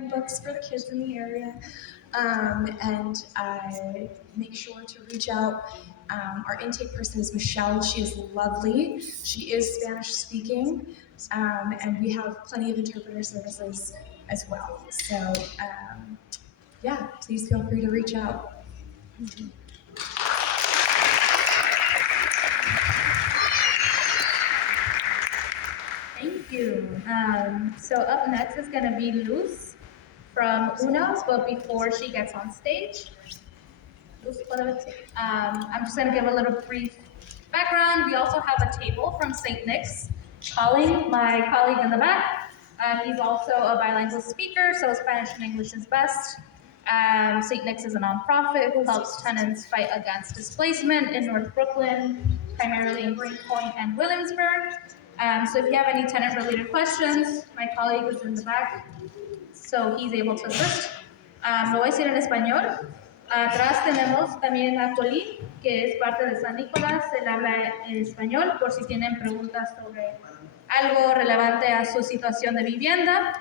books for the kids in the area, and make sure to reach out. Our intake person is Michelle. She is lovely. She is Spanish speaking, and we have plenty of interpreter services as well. So, yeah, please feel free to reach out. Thank you. So up next is going to be Luz from Uno, but before she gets on stage, I'm just going to give a little brief background. We also have a table from St. Nick's. Colin, my colleague in the back, he's also a bilingual speaker, so Spanish and English is best. St. Nick's is a nonprofit who helps tenants fight against displacement in North Brooklyn, primarily in Greenpoint and Williamsburg. So if you have any tenant-related questions, my colleague is in the back, so he's able to assist. Lo voy a decir en español. Atrás tenemos también a Colin, que es parte de San Nicolás. Él habla en español por si tienen preguntas sobre algo relevante a su situación de vivienda.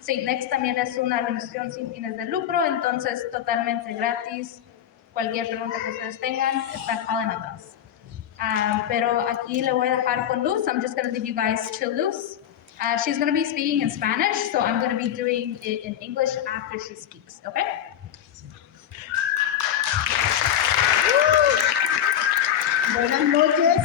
St. Nick's también es una organización sin fines de lucro, entonces totalmente gratis. Cualquier pregunta que ustedes tengan, está Colin atrás. Pero aquí le voy a dejar con Luz. I'm just going to leave you guys to Luz. She's going to be speaking in Spanish, so I'm going to be doing it in English after she speaks, okay? Buenas noches.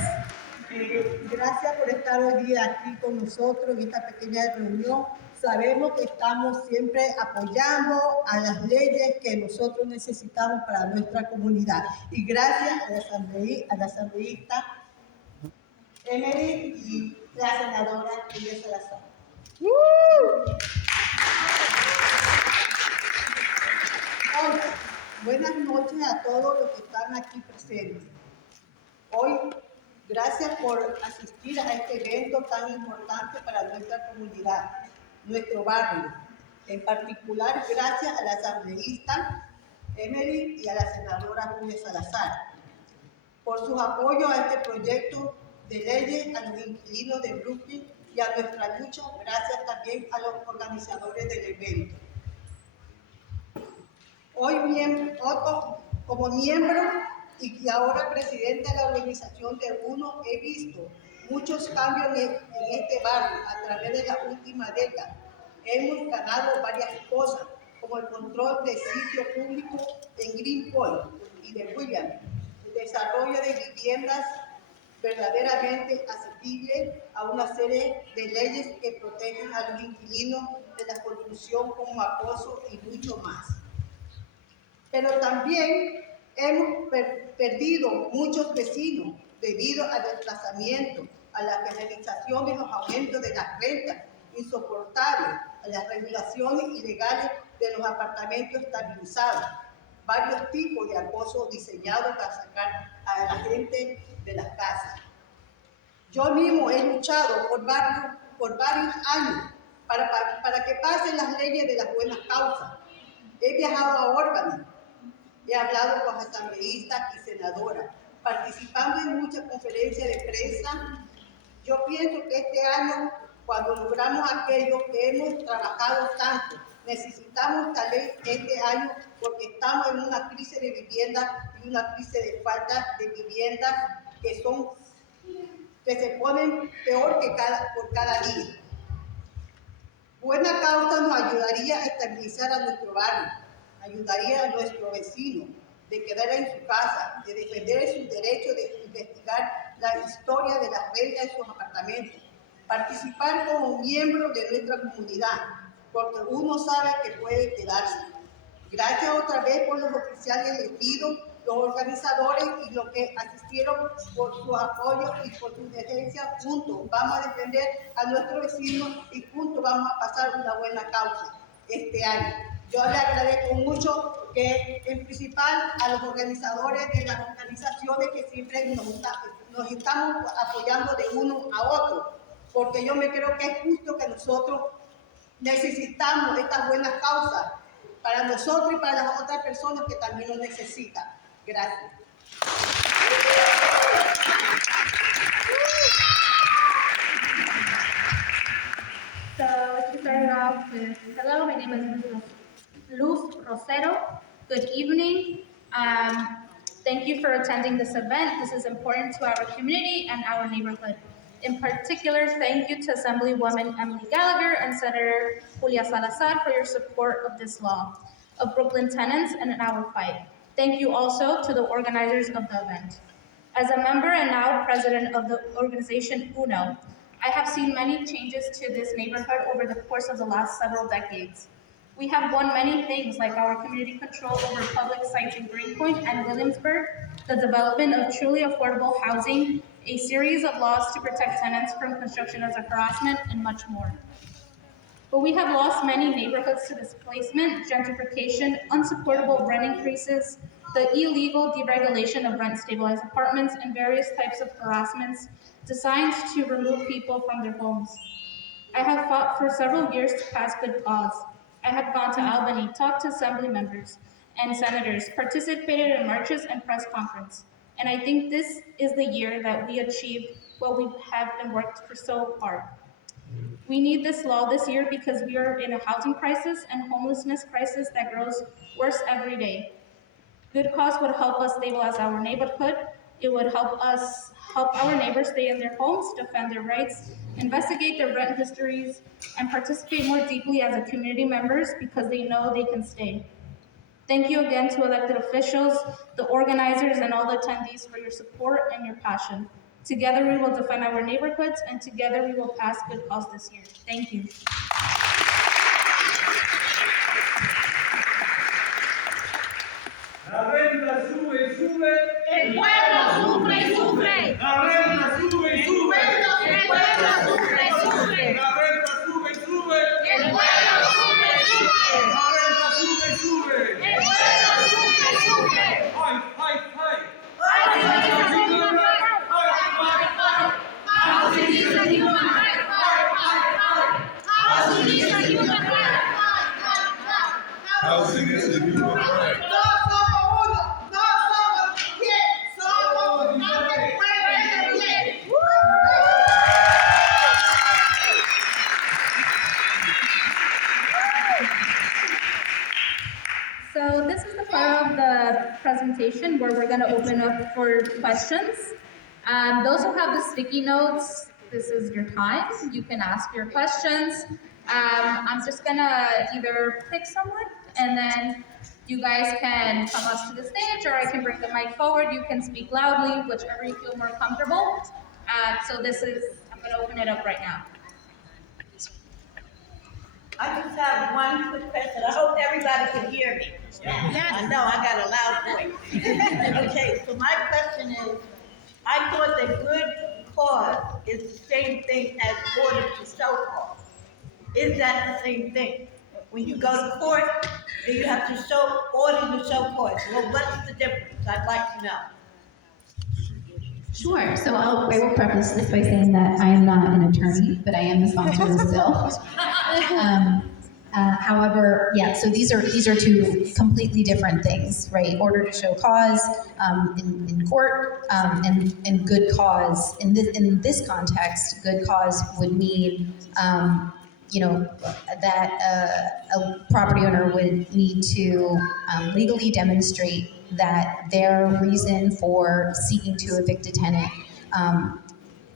Gracias por estar hoy día aquí con nosotros en esta pequeña reunión. Sabemos que estamos siempre apoyando a las leyes que nosotros necesitamos para nuestra comunidad. Y gracias a la asambleísta Emily y la senadora Julia Salazar. Buenas noches a todos los que están aquí presentes. Hoy, gracias por asistir a este evento tan importante para nuestra comunidad, nuestro barrio. En particular, gracias a la asambleísta Emily y a la senadora Julia Salazar por sus apoyos a este proyecto de leyes a los inquilinos de Brooklyn y a nuestra lucha. Gracias también a los organizadores del evento. Hoy, como miembro y ahora presidente de la organización de UNO, he visto muchos cambios en este barrio a través de la última década. Hemos ganado varias cosas, como el control de sitio público en Greenpoint y de Williams, el desarrollo de viviendas verdaderamente asequibles, a una serie de leyes que protegen a los inquilinos de la construcción como acoso y mucho más. Pero también hemos perdido muchos vecinos debido al desplazamiento, a la generalización de los aumentos de las rentas insoportables, a las regulaciones ilegales de los apartamentos estabilizados, varios tipos de acoso diseñados para sacar a la gente de las casas. Yo mismo he luchado por varios años para que pasen las leyes de las buenas causas. He viajado a órganos. He hablado con asambleístas y senadoras, participando en muchas conferencias de prensa. Yo pienso que este año, cuando logramos aquello que hemos trabajado tanto, necesitamos esta ley este año porque estamos en una crisis de vivienda y una crisis de falta de viviendas que se ponen peor por cada día. Buena causa nos ayudaría a estabilizar a nuestro barrio, ayudaría a nuestro vecino de quedar en su casa, de defender su derecho de investigar la historia de las rentas de sus apartamentos, participar como miembro de nuestra comunidad, porque uno sabe que puede quedarse. Gracias otra vez por los oficiales elegidos, los organizadores y los que asistieron por su apoyo y por su defensa. Juntos vamos a defender a nuestros vecinos y juntos vamos a pasar una buena causa este año. Yo le agradezco mucho que en principal a los organizadores de las organizaciones que siempre nos estamos apoyando de uno a otro, porque yo me creo que es justo que nosotros necesitamos estas buenas causas para nosotros y para las otras personas que también lo necesitan. Gracias. So she started off with, hello, name is Luz Rosero. Good evening. Thank you for attending this event. This is important to our community and our neighborhood. In particular, thank you to Assemblywoman Emily Gallagher and Senator Julia Salazar for your support of this law, of Brooklyn tenants and in our fight. Thank you also to the organizers of the event. As a member and now president of the organization UNO, I have seen many changes to this neighborhood over the course of the last several decades. We have won many things like our community control over public sites in Greenpoint and Williamsburg, the development of truly affordable housing, a series of laws to protect tenants from construction as a harassment, and much more. But we have lost many neighborhoods to displacement, gentrification, unsupportable rent increases, the illegal deregulation of rent-stabilized apartments, and various types of harassments designed to remove people from their homes. I have fought for several years to pass good laws. I have gone to Albany, talked to assembly members and senators, participated in marches and press conference. And I think this is the year that we achieve what we have been worked for so hard. We need this law this year because we are in a housing crisis and homelessness crisis that grows worse every day. Good cause would help us stabilize our neighborhood. It would help us help our neighbors stay in their homes, defend their rights, investigate their rent histories, and participate more deeply as a community members because they know they can stay. Thank you again to elected officials, the organizers, and all the attendees for your support and your passion. Together we will defend our neighborhoods, and together we will pass good laws this year. Thank you. La renta sube y sube. El pueblo sufre y sufre. La renta sube y sube. El pueblo sufre y sufre. La renta sube y sube. El pueblo sufre y sufre. La renta sube y sube. El pueblo sufre y sufre. Fight, fight, fight. Housing is a human right. Housing is a human right. Housing is a human right. No somos uno, no somos 10, somos más del pueblo de 10. So this is the part of the presentation where we're going to open up for questions. Those who have the sticky notes, this is your time. You can ask your questions. I'm just going to either pick someone and then you guys can come up to the stage, or I can bring the mic forward. You can speak loudly, whichever you feel more comfortable. So this is, I'm going to open it up right now. I just have one quick question. I hope everybody can hear me. Yes. I know, I got a loud voice. Okay, so my question is, I thought that good cause is the same thing as order to show cause. Is that the same thing? When you go to court, do you have to show order to show cause? Well, what's the difference? I'd like to know. Sure. So I will preface this by saying that I am not an attorney, but I am the sponsor of this bill. However, yeah. So these are two completely different things, right? Order to show cause in court and good cause. In this context, good cause would mean that a property owner would need to legally demonstrate that their reason for seeking to evict a tenant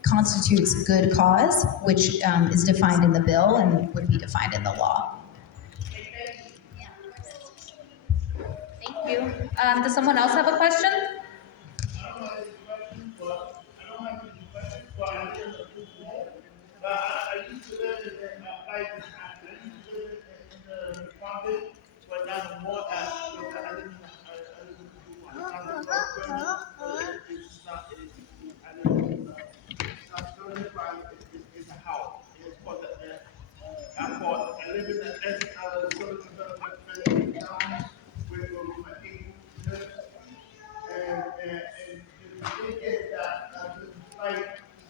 constitutes good cause, which is defined in the bill and would be defined in the law. Thank you. Does someone else have a question? I don't have any questions, but I used to live in the Republic, but now the more I live in it's a house. It's called I live in the Southern Development town with my people. And the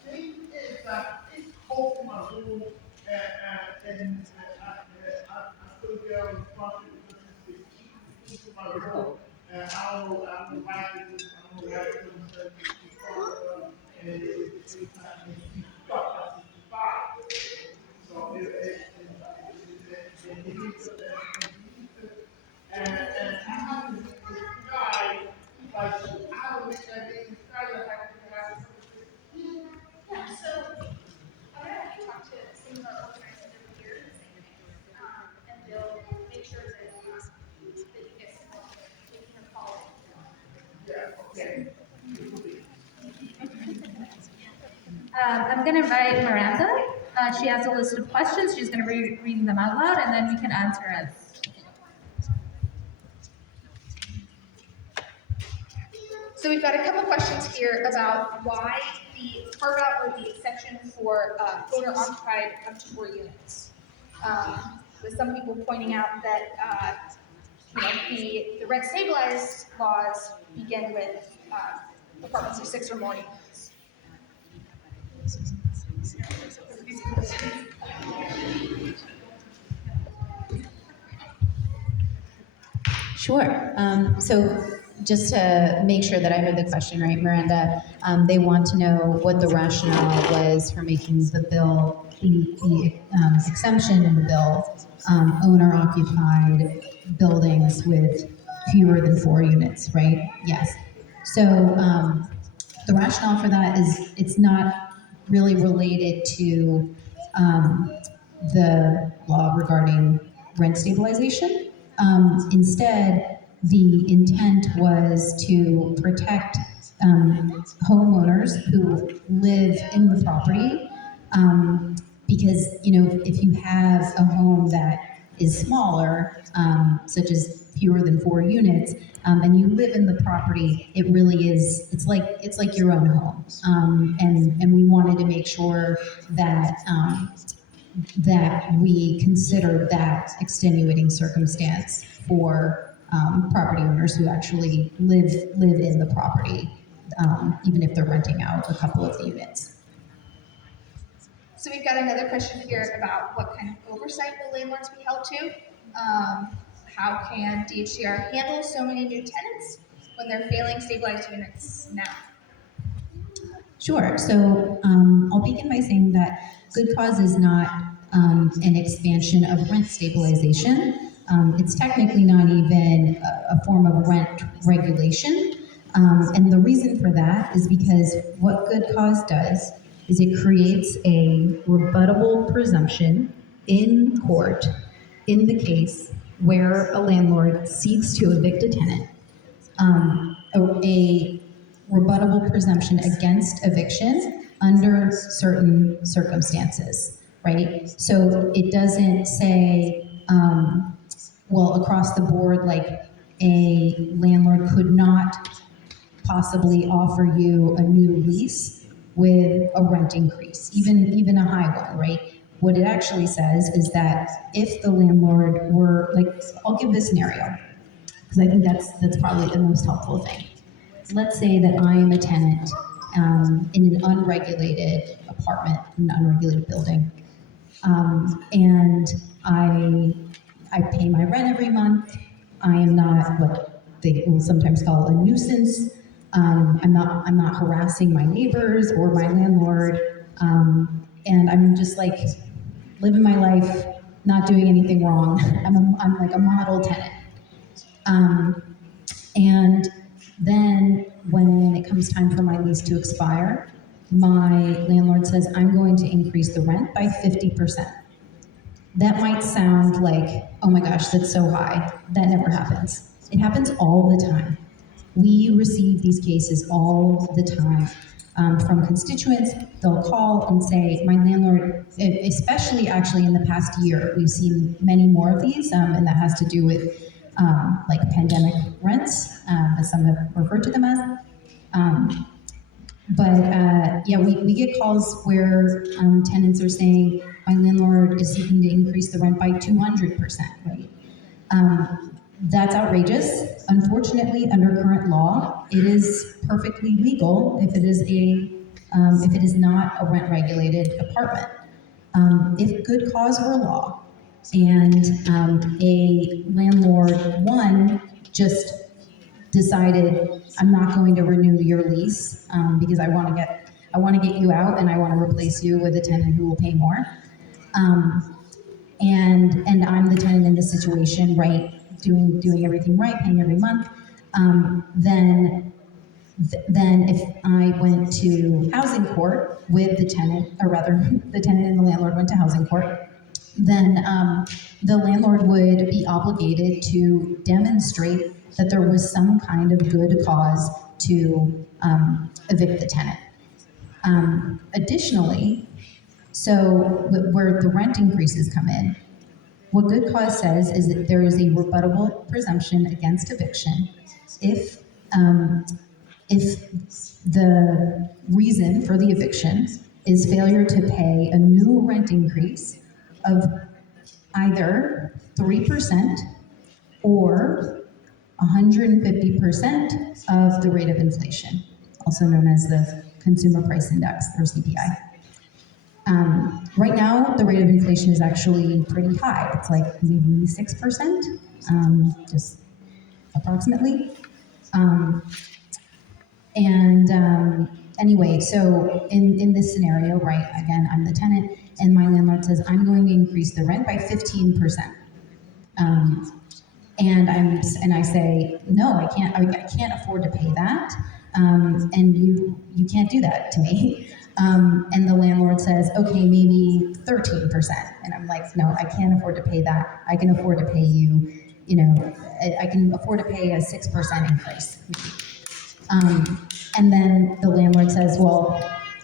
thing is that it's cold in my room, and I feel very responsible to keep my room. And I don't know why it is, I don't know why it is, and it's stuck at 65. So if you and how does it describe, like, how to make that being described, like, Yeah, so I'm gonna actually talk to some of our organizers over here in the same thing, and they'll make sure that that you get some more taking a call. I'm going to invite Miranda. She has a list of questions. She's going to be reading them out loud, and then we can answer it. So we've got a couple questions here about why the carve out or the exception for owner occupied up to 4 units. With some people pointing out that the rent stabilized laws begin with apartments of 6 or more units. Sure. So just to make sure that I heard the question right, Miranda, they want to know what the rationale was for making the bill, the exemption in the bill, owner-occupied buildings with fewer than 4 units, right? Yes. So the rationale for that is it's not really related to the law regarding rent stabilization. Instead, the intent was to protect homeowners who live in the property, because if you have a home that is smaller, such as fewer than 4 units, and you live in the property, it really is. It's like your own home, and we wanted to make sure that. That we consider that extenuating circumstance for property owners who actually live in the property, even if they're renting out a couple of the units. So we've got another question here about what kind of oversight will landlords be held to? How can DHCR handle so many new tenants when they're failing stabilized units now? Sure. So I'll begin by saying that good cause is not an expansion of rent stabilization. It's technically not even a form of rent regulation. And the reason for that is because what good cause does is it creates a rebuttable presumption in court in the case where a landlord seeks to evict a tenant. A rebuttable presumption against eviction under certain circumstances, right? So it doesn't say, well, across the board, like a landlord could not possibly offer you a new lease with a rent increase, even a high one, right? What it actually says is that if the landlord were, like, I'll give this scenario, because I think that's probably the most helpful thing. Let's say that I am a tenant in an unregulated apartment, an unregulated building, and I pay my rent every month. I am not what they will sometimes call a nuisance. I'm not harassing my neighbors or my landlord, and I'm just like living my life, not doing anything wrong. I'm like a model tenant. And then when it comes time for my lease to expire, my landlord says, I'm going to increase the rent by 50%. That might sound like, oh my gosh, that's so high. That never happens. It happens all the time. We receive these cases all the time from constituents. They'll call and say, my landlord, especially actually in the past year, we've seen many more of these, and that has to do with like pandemic rents, as some have referred to them as. Yeah, we get calls where tenants are saying, my landlord is seeking to increase the rent by 200%, right? That's outrageous. Unfortunately, under current law, it is perfectly legal if it is not a rent-regulated apartment. If good cause were law, and a landlord, one, just decided, I'm not going to renew your lease because I want to get you out and I want to replace you with a tenant who will pay more. and I'm the tenant in this situation, right? Doing everything right, paying every month, then if I went to housing court with the tenant, or rather, the tenant and the landlord went to housing court, then the landlord would be obligated to demonstrate that there was some kind of good cause to evict the tenant. Additionally, so where the rent increases come in, what good cause says is that there is a rebuttable presumption against eviction if the reason for the eviction is failure to pay a new rent increase of either 3% or 150% of the rate of inflation, also known as the Consumer Price Index, or CPI. Right now, the rate of inflation is actually pretty high. It's like maybe 6%, just approximately. Anyway, so in this scenario, right, again, I'm the tenant, and my landlord says, I'm going to increase the rent by 15%. And I say, no, I can't afford to pay that, and you can't do that to me. And the landlord says, okay, maybe 13%. And I'm like, no, I can't afford to pay that. I can afford to pay you, I can afford to pay a 6% increase. And then the landlord says, well,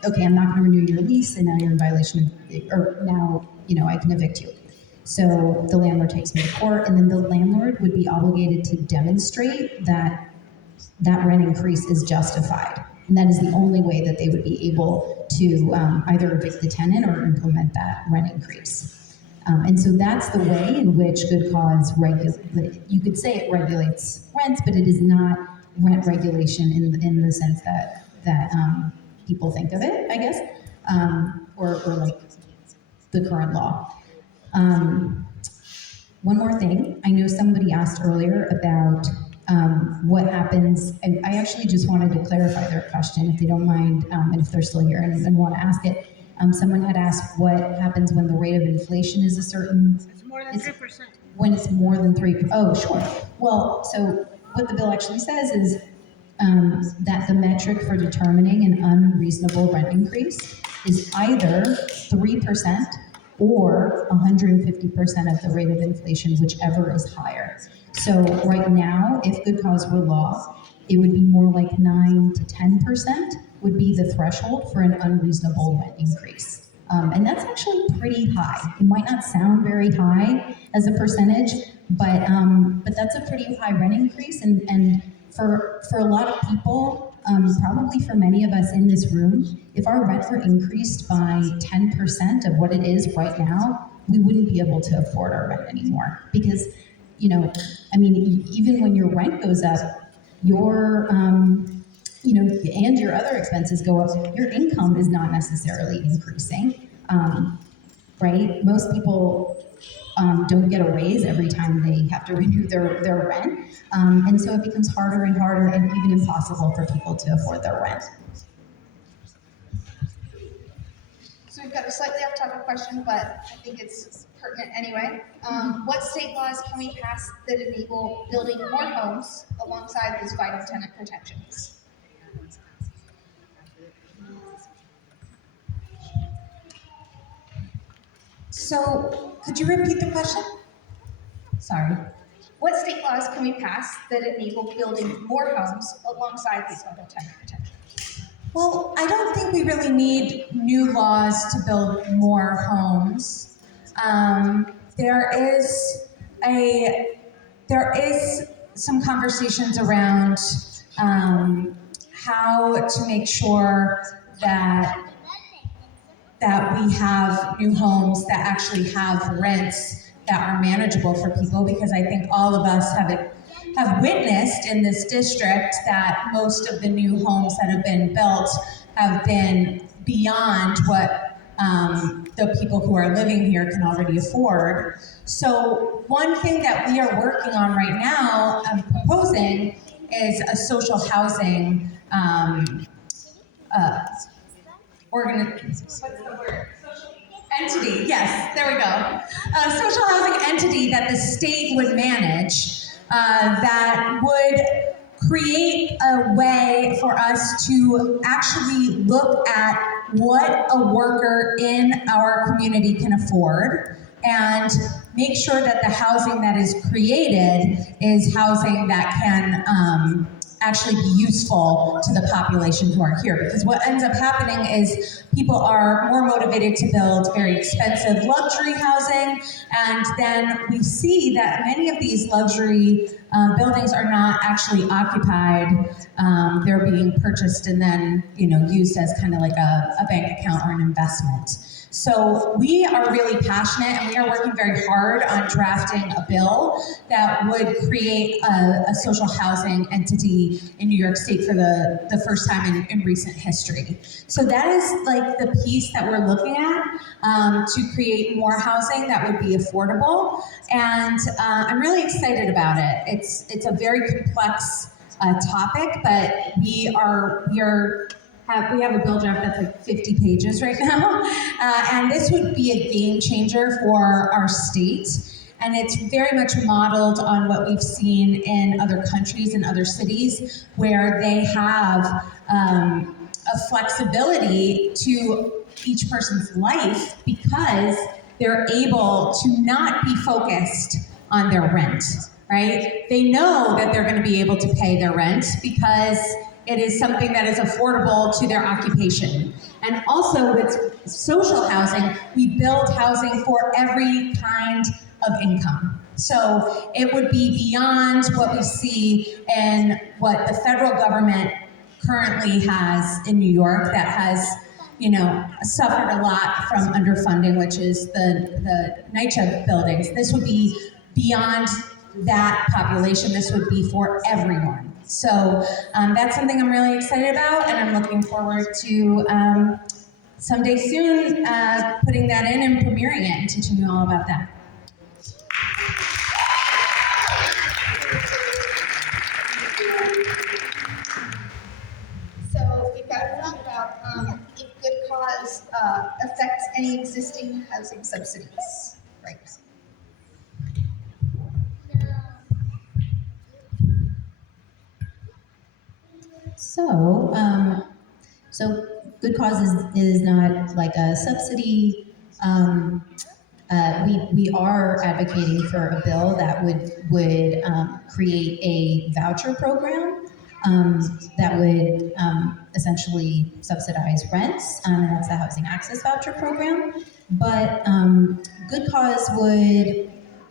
okay, I'm not going to renew your lease, and now you're in violation of, or now, I can evict you. So the landlord takes me to court, and then the landlord would be obligated to demonstrate that that rent increase is justified. And that is the only way that they would be able to either evict the tenant or implement that rent increase. And so that's the way in which good cause you could say it regulates rents, but it is not rent regulation in the sense that people think of it, I guess, or like the current law. One more thing, I know somebody asked earlier about what happens, and I actually just wanted to clarify their question, if they don't mind, and if they're still here and want to ask it. Someone had asked what happens when the rate of inflation is a certain... It's more than 3%. When it's more than 3%. Oh, sure. Well, so what the bill actually says is that the metric for determining an unreasonable rent increase is either 3% or 150% of the rate of inflation, whichever is higher. So right now, if good cause were law, it would be more like 9 to 10% would be the threshold for an unreasonable rent increase. And that's actually pretty high. It might not sound very high as a percentage, but that's a pretty high rent increase. And for a lot of people, probably for many of us in this room, if our rent were increased by 10% of what it is right now, we wouldn't be able to afford our rent anymore. Because, even when your rent goes up, your and your other expenses go up, your income is not necessarily increasing, right? Most people don't get a raise every time they have to renew their rent. And so it becomes harder and harder and even impossible for people to afford their rent. So we've got a slightly off-topic question, but I think it's pertinent anyway. What state laws can we pass that enable building more homes alongside these vital tenant protections? So, could you repeat the question? Sorry. What state laws can we pass that enable building more homes alongside these vital tenant protections? Well, I don't think we really need new laws to build more homes. There is some conversations around how to make sure that we have new homes that actually have rents that are manageable for people, because I think all of us have witnessed in this district that most of the new homes that have been built have been beyond what the people who are living here can already afford. So one thing that we are working on right now, proposing, is a social housing entity, yes, there we go. A social housing entity that the state would manage that would create a way for us to actually look at what a worker in our community can afford and make sure that the housing that is created is housing that can actually be useful to the population who are here. Because what ends up happening is people are more motivated to build very expensive luxury housing, and then we see that many of these luxury buildings are not actually occupied. They're being purchased and then used as kind of like a bank account or an investment. So we are really passionate and we are working very hard on drafting a bill that would create a social housing entity in New York State for the first time in recent history. So that is like the piece that we're looking at to create more housing that would be affordable. And I'm really excited about it. It's a very complex topic, but we have a bill draft that's like 50 pages right now, and this would be a game changer for our state. And it's very much modeled on what we've seen in other countries and other cities where they have a flexibility to each person's life because they're able to not be focused on their rent, right? They know that they're going to be able to pay their rent because it is something that is affordable to their occupation. And also with social housing, we build housing for every kind of income. So it would be beyond what we see in what the federal government currently has in New York that has suffered a lot from underfunding, which is the NYS buildings. This would be beyond that population. This would be for everyone. So that's something I'm really excited about, and I'm looking forward to someday soon putting that in and premiering it and teaching you all about that. So we've got to talk about if good cause affects any existing housing subsidies, right? So good cause is not like a subsidy. We are advocating for a bill that would create a voucher program that would essentially subsidize rents, and that's the Housing Access Voucher Program. But good cause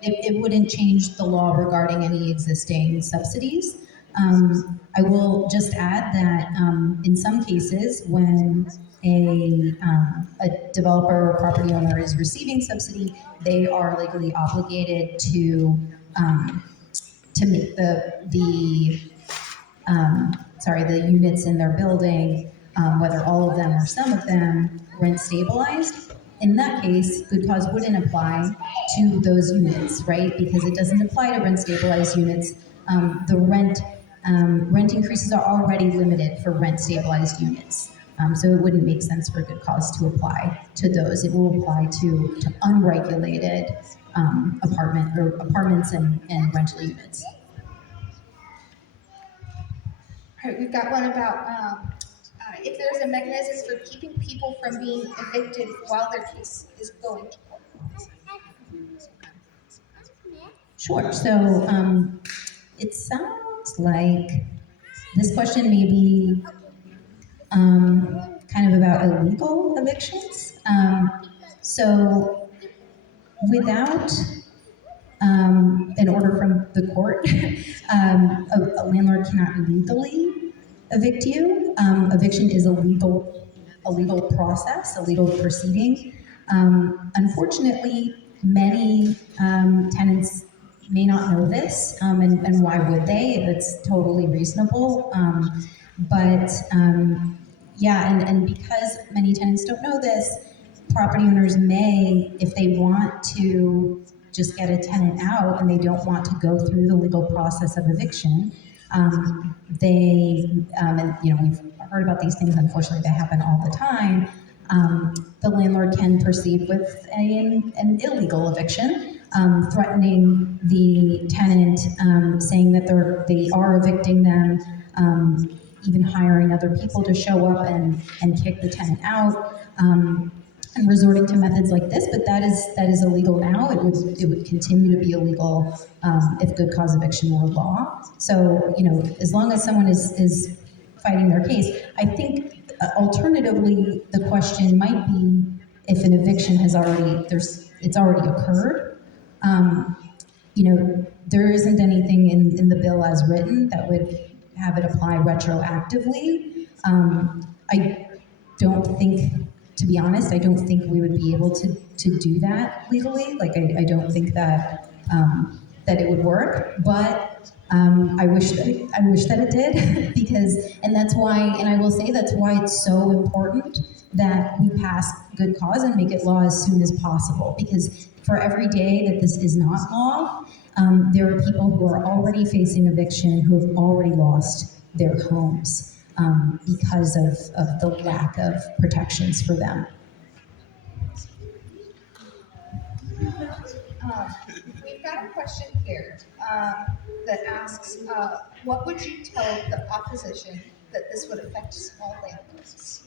it wouldn't change the law regarding any existing subsidies. I will just add that in some cases, when a developer or property owner is receiving subsidy, they are legally obligated to make the units in their building, whether all of them or some of them, rent stabilized. In that case, good cause wouldn't apply to those units, right? Because it doesn't apply to rent stabilized units. The rent increases are already limited for rent stabilized units. So it wouldn't make sense for good cause to apply to those. It will apply to unregulated apartments and rental units. All right, we've got one about if there's a mechanism for keeping people from being evicted while their case is going to court. Sure. So it sounds like this question may be kind of about illegal evictions. So without an order from the court, a landlord cannot legally evict you. Eviction is a legal process, a legal proceeding. Unfortunately, many tenants may not know this, and why would they? It's totally reasonable. And because many tenants don't know this, property owners may, if they want to just get a tenant out and they don't want to go through the legal process of eviction, we've heard about these things, unfortunately they happen all the time, the landlord can proceed with an illegal eviction, threatening the tenant, saying that they are evicting them, even hiring other people to show up and kick the tenant out, and resorting to methods like this. But that is illegal now. It would continue to be illegal if good cause eviction were law. So as long as someone is fighting their case, I think alternatively the question might be if an eviction it's already occurred. There isn't anything in the bill as written that would have it apply retroactively. I don't think, to be honest, I don't think we would be able to do that legally. Like, I don't think that that it would work, but I wish that it did, and that's why, and I will say that's why it's so important that we pass good cause and make it law as soon as possible, because for every day that this is not law, there are people who are already facing eviction who have already lost their homes because of the lack of protections for them. We've got a question here that asks, what would you tell the opposition that this would affect small landlords?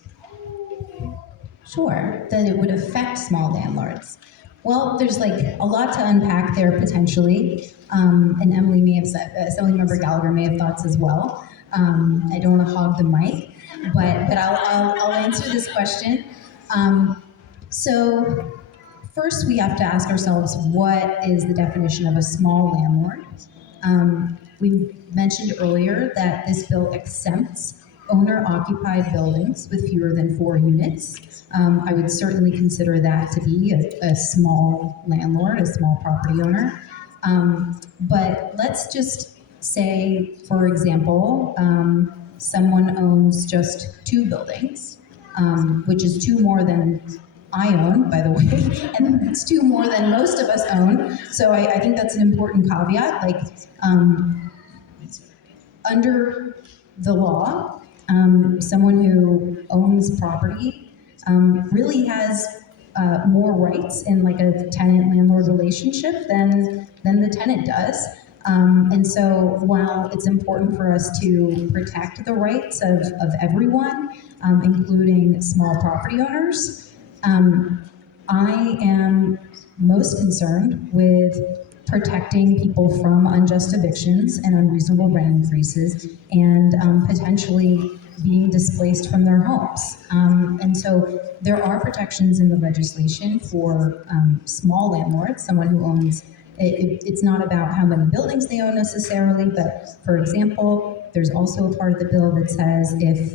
Sure, that it would affect small landlords. Well, there's like a lot to unpack there potentially, and Emily may have said, Assemblymember Gallagher may have thoughts as well. I don't want to hog the mic, but I'll answer this question. So first, we have to ask ourselves, what is the definition of a small landlord? We mentioned earlier that this bill exempts owner-occupied buildings with fewer than 4 units. I would certainly consider that to be a small landlord, a small property owner. But let's just say, for example, someone owns just 2 buildings, which is 2 more than I own, by the way, and it's 2 more than most of us own. So I think that's an important caveat. Like, under the law, someone who owns property really has more rights in like a tenant-landlord relationship than the tenant does. And so while it's important for us to protect the rights of everyone, including small property owners, I am most concerned with protecting people from unjust evictions and unreasonable rent increases, and potentially being displaced from their homes. And so there are protections in the legislation for small landlords, someone who owns, it's not about how many buildings they own necessarily, but for example, there's also a part of the bill that says if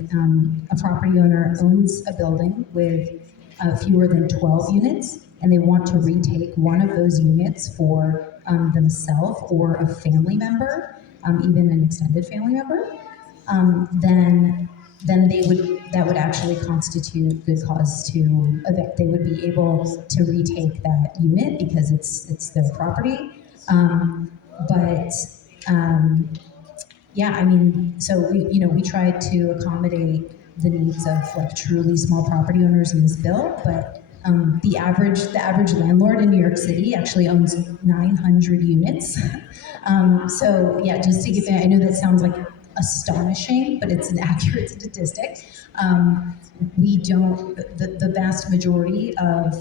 a property owner owns a building with fewer than 12 units, and they want to retake one of those units for themselves or a family member, even an extended family member, then that would actually constitute good cause to evict. They would be able to retake that unit because it's their property. Yeah, I mean, so we tried to accommodate the needs of like truly small property owners in this bill, but the average landlord in New York City actually owns 900 units. So yeah, just to give, I know that sounds like astonishing, but it's an accurate statistic. We don't, the vast majority of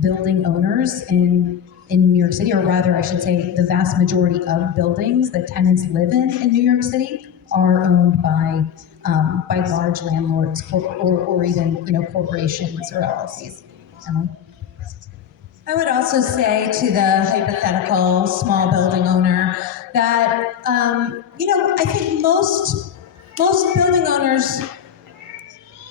building owners in New York City, or rather I should say the vast majority of buildings that tenants live in New York City are owned by large landlords or even corporations or LLCs. Emily? I would also say to the hypothetical small building owner that, I think most building owners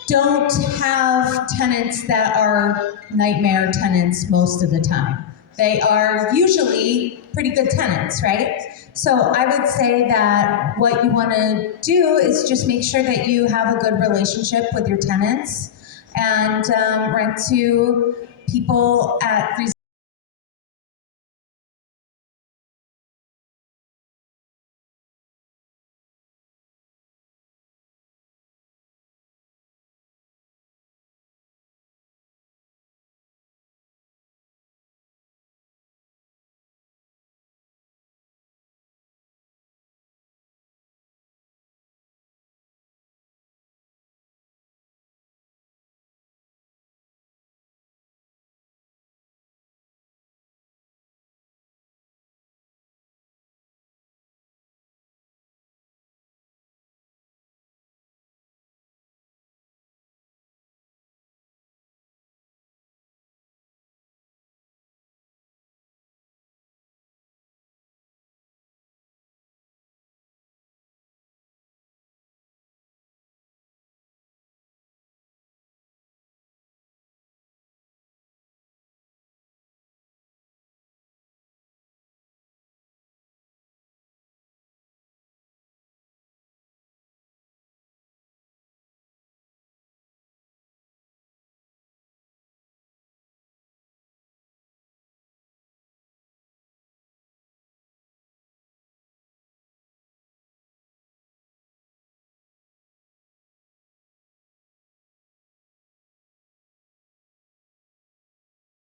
don't have tenants that are nightmare tenants most of the time. They are usually pretty good tenants, right? So I would say that what you want to do is just make sure that you have a good relationship with your tenants and rent to people at